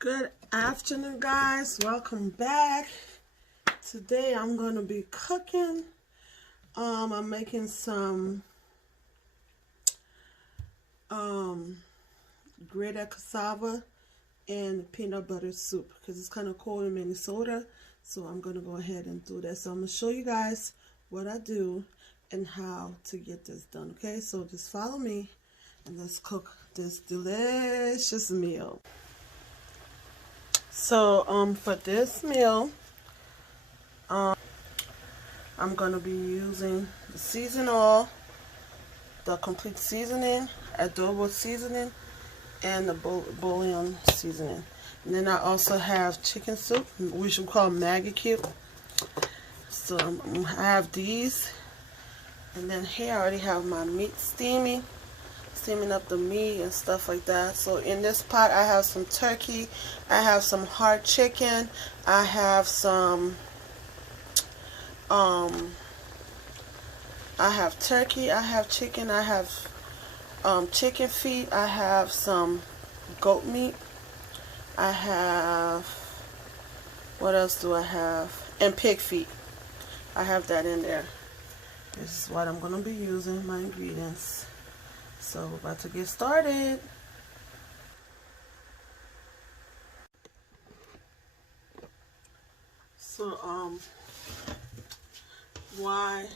Good afternoon, guys. Welcome back. Today I'm going to be cooking. I'm making some grated cassava and peanut butter soup because it's kind of cold in Minnesota. So I'm going to go ahead and do that. So I'm going to show you guys what I do and how to get this done. Okay, so just follow me and let's cook this delicious meal. So for this meal, I'm going to be using the seasoned oil, the complete seasoning, adobo seasoning, and the bouillon seasoning. And then I also have chicken soup, which we call Maggie cube. So I have these. And then here I already have my meat steaming up the meat and stuff like that. So in this pot I have some turkey, I have some hard chicken, I have some I have turkey, I have chicken, I have chicken feet, I have some goat meat, I have, what else do I have, and pig feet. I have that in there. This is what I'm going to be using, my ingredients. So we're about to get started. So why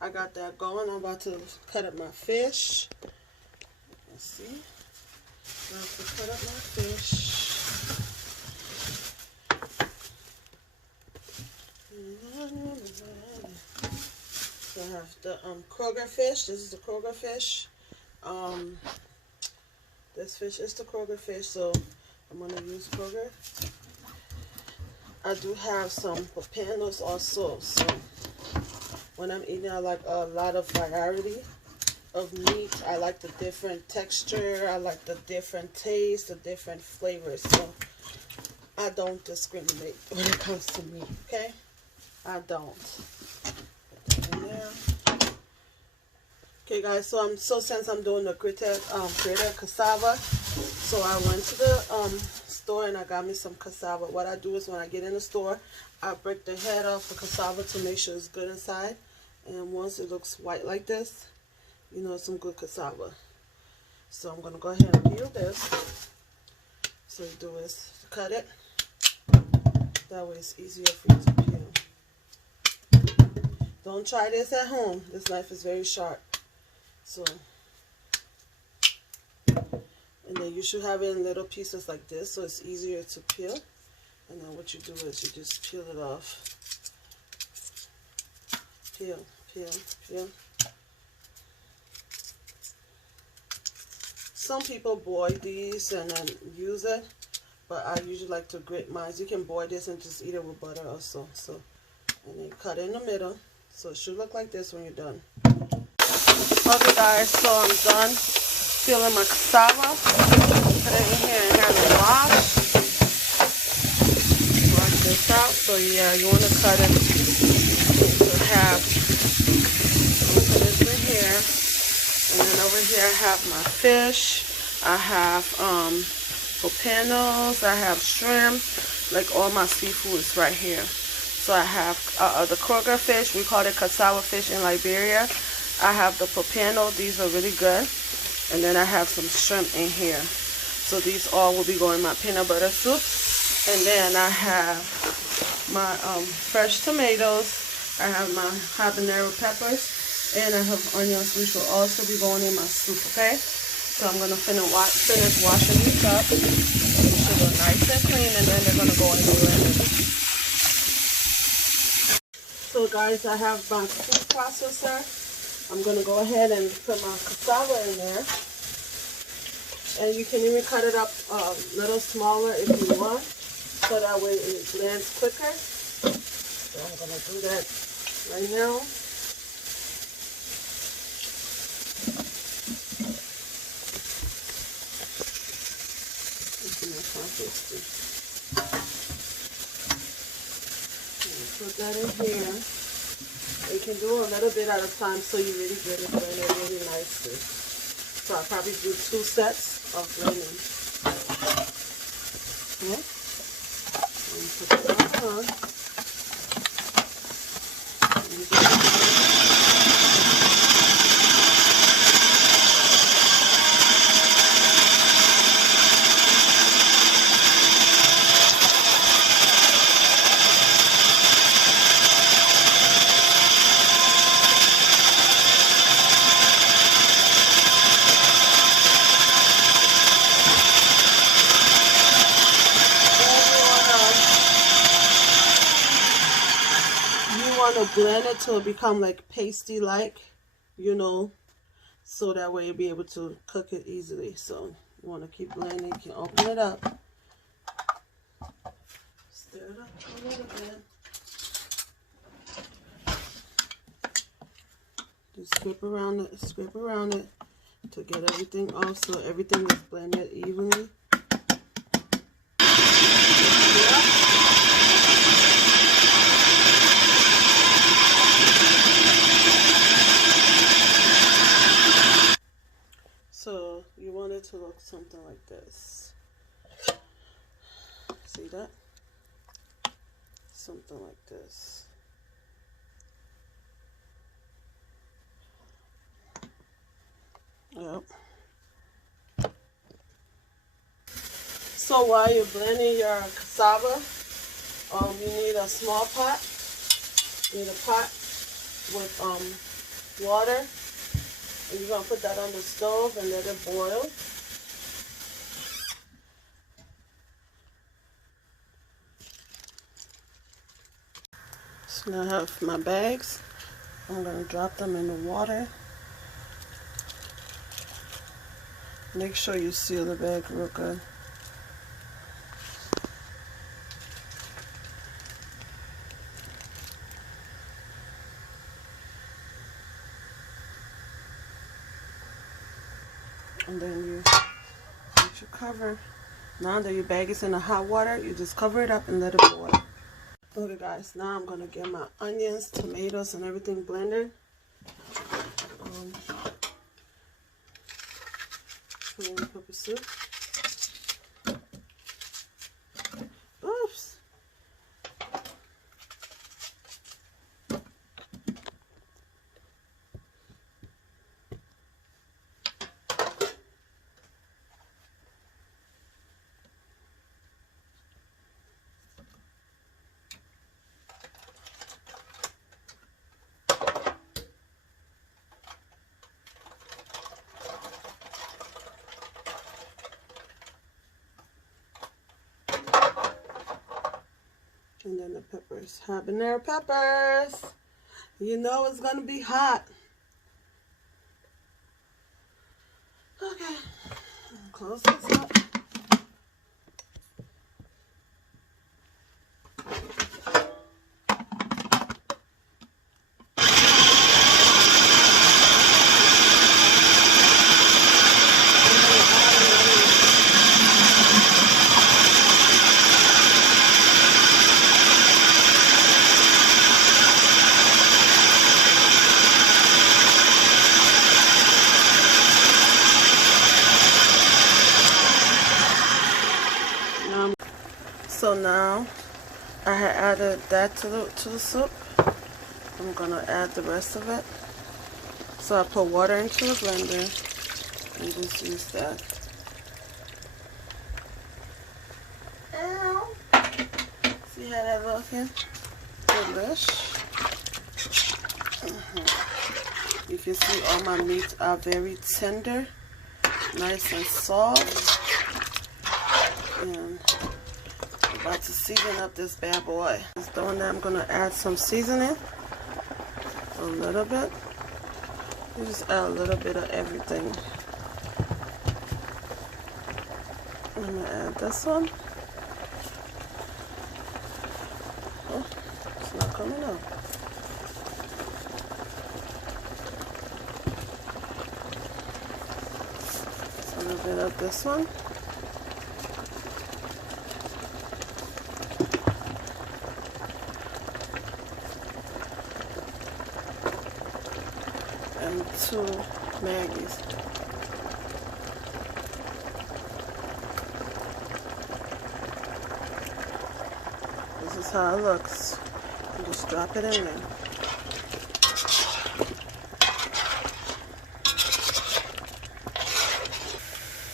I got that going, I'm about to cut up my fish. Let's see. I have to cut up my fish. So I have the Kroger fish. This is the Kroger fish. This fish is the Kroger fish, so I'm going to use Kroger. I do have some papanos also, so when I'm eating I like a lot of variety of meat. I like the different texture, I like the different taste, the different flavors, so I don't discriminate when it comes to meat, okay? I don't. Put that in there. Okay guys, so since I'm doing the grated cassava, so I went to the store and I got me some cassava. What I do is when I get in the store, I break the head off the cassava to make sure it's good inside. And once it looks white like this, you know it's some good cassava. So I'm going to go ahead and peel this. So you do is cut it. That way it's easier for you to peel. Don't try this at home. This knife is very sharp. So, and then you should have it in little pieces like this so it's easier to peel. And then what you do is you just peel it off. Peel, peel, peel. Some people boil these and then use it, but I usually like to grate mine. You can boil this and just eat it with butter also. So, and then cut it in the middle. So it should look like this when you're done. Okay guys, so I'm done peeling my cassava. Put it in here and have it washed. Wash this out. So yeah, you want to cut it into half. I'm going to put this in here. And then over here I have my fish. I have papanos. I have shrimp. Like all my seafood is right here. So I have the Kroger fish. We call it cassava fish in Liberia. I have the papano, these are really good, and then I have some shrimp in here. So these all will be going in my peanut butter soup. And then I have my fresh tomatoes, I have my habanero peppers, and I have onions, which will also be going in my soup, okay? So I'm going to finish washing these up. They should go nice and clean, and then they're going to go in the blender. So guys, I have my food processor. I'm going to go ahead and put my cassava in there. And you can even cut it up a little smaller if you want, so that way it blends quicker. So I'm going to do that right now. Put that in here. You can do a little bit at a time so you really get it blended really nicely. So I'll probably do 2 sets of blending. Okay. And put that on. To blend it till it become like pasty like, you know, so that way you'll be able to cook it easily. So you want to keep blending. You can open it up, stir it up a little bit, just scrape around it to get everything off so everything is blended evenly. So you want it to look something like this. See that? Something like this. Yep. So while you're blending your cassava, you need a small pot. You need a pot with water. And you're going to put that on the stove and let it boil. So now I have my bags. I'm going to drop them in the water. Make sure you seal the bag real good. And then you put your cover. Now that your bag is in the hot water, you just cover it up and let it boil. Okay guys, now I'm gonna get my onions, tomatoes, and everything blended. Lemon pepper soup. Oops. And then the peppers, habanero peppers. You know it's gonna be hot. Okay, close this up. So now I had added that to the soup. I'm gonna add the rest of it. So I put water into the blender and just use that. Ow. See how that looking? Delish. You can see all my meats are very tender, nice and soft. And about to season up this bad boy. Just doing that, I'm gonna add some seasoning, a little bit. You just add a little bit of everything. I'm gonna add this one. Oh, it's not coming up. A little bit of this one. And 2 Maggies. how it looks. And just drop it in there.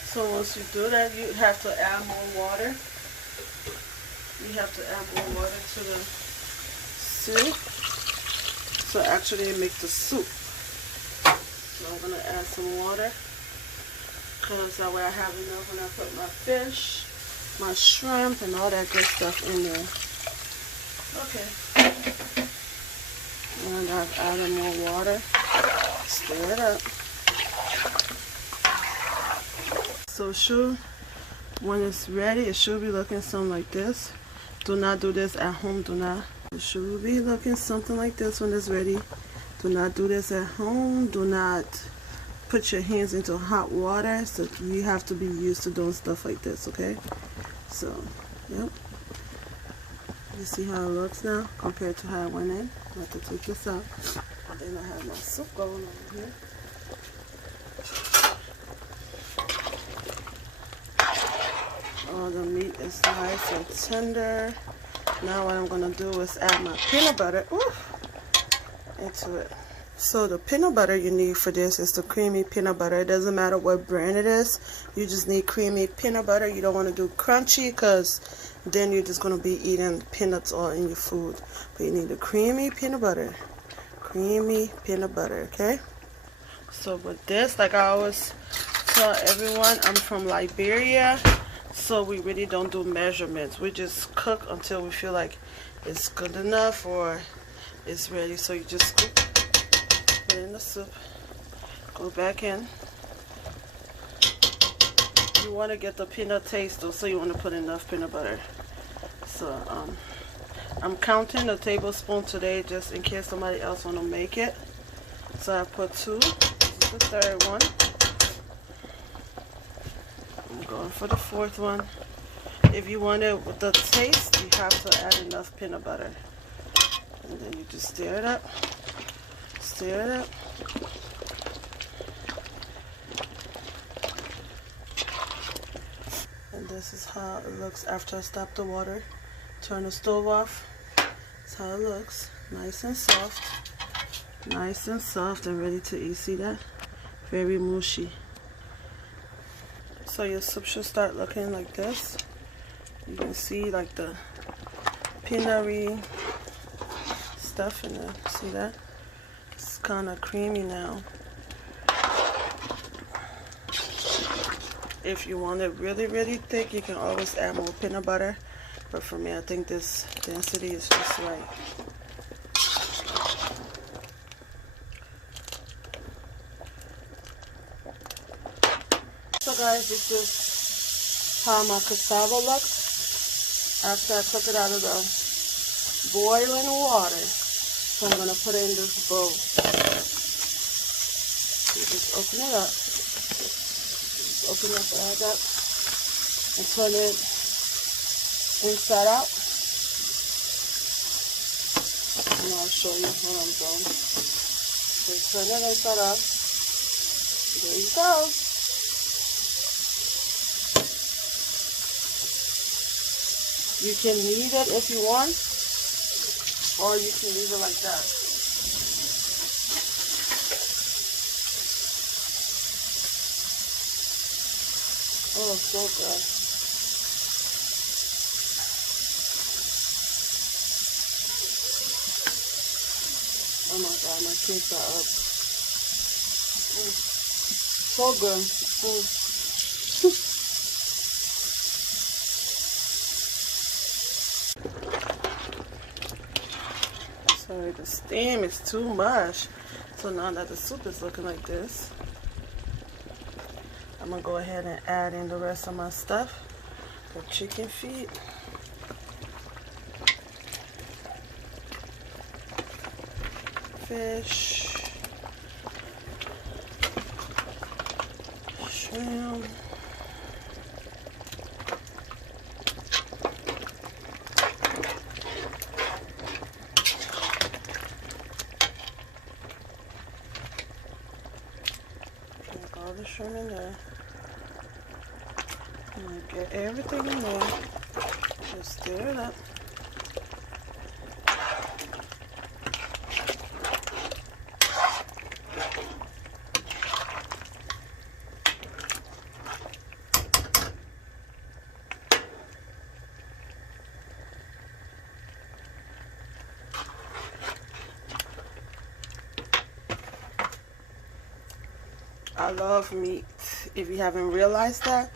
So once you do that, you have to add more water. You have to add more water to the soup. So actually make the soup. So I'm going to add some water. Because that way I have enough when I put my fish, my shrimp, and all that good stuff in there. Okay. And I've added more water. Stir it up. So sure, when it's ready, it should be looking something like this. Do not do this at home. Do not. It should be looking something like this when it's ready. Do not do this at home. Do not put your hands into hot water. So you have to be used to doing stuff like this, okay? So, yep. You see how it looks now compared to how it went in? I have to take this out. Then I have my soup going over here. Oh, the meat is nice and tender. Now what I'm going to do is add my peanut butter into it. So the peanut butter you need for this is the creamy peanut butter. It doesn't matter what brand it is. You just need creamy peanut butter. You don't want to do crunchy because then you're just going to be eating peanuts all in your food. But you need the creamy peanut butter. Creamy peanut butter, okay? So with this, like I always tell everyone, I'm from Liberia. So we really don't do measurements. We just cook until we feel like it's good enough or it's ready. So you just scoop, put it in the soup, go back in. You want to get the peanut taste though, so you want to put enough peanut butter. So I'm counting a tablespoon today just in case somebody else want to make it. So I put 2. This is the third one. I'm going for the 4th one. If you want it with the taste, you have to add enough peanut butter. And then you just stir it up. Stir it up. And this is how it looks after I stop the water. Turn the stove off. That's how it looks. Nice and soft. Nice and soft and ready to eat. See that? Very mushy. So your soup should start looking like this. You can see like the peanutty stuff in there. See that? It's kind of creamy now. If you want it really, really thick, you can always add more peanut butter. But for me, I think this density is just right. So guys, this is how my cassava looks after I took it out of the boiling water. So I'm going to put it in this bowl. You just open it up. Just open up like that and turn it inside out. And I'll show you when I'm done. So turn it inside out. There you go. You can knead it if you want, or you can leave it like that. Oh, so good. Oh my God, my kids are up. So good. Sorry, the steam is too much. So now that the soup is looking like this, I'm gonna go ahead and add in the rest of my stuff. The chicken feet. Fish. Shrimp. All the shrimp in there. And get everything in there. Just stir it up. I love meat. If you haven't realized that,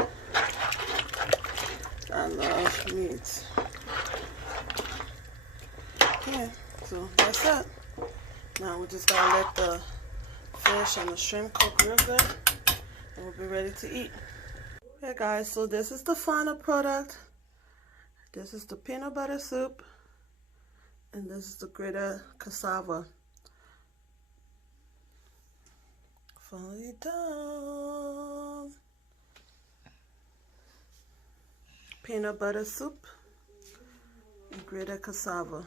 I love meat. Okay, so that's it. Now we just gotta let the fish and the shrimp cook real good, and we'll be ready to eat. Okay guys, so this is the final product. This is the peanut butter soup, and this is the grated cassava. Fully done. Peanut butter soup and grated cassava.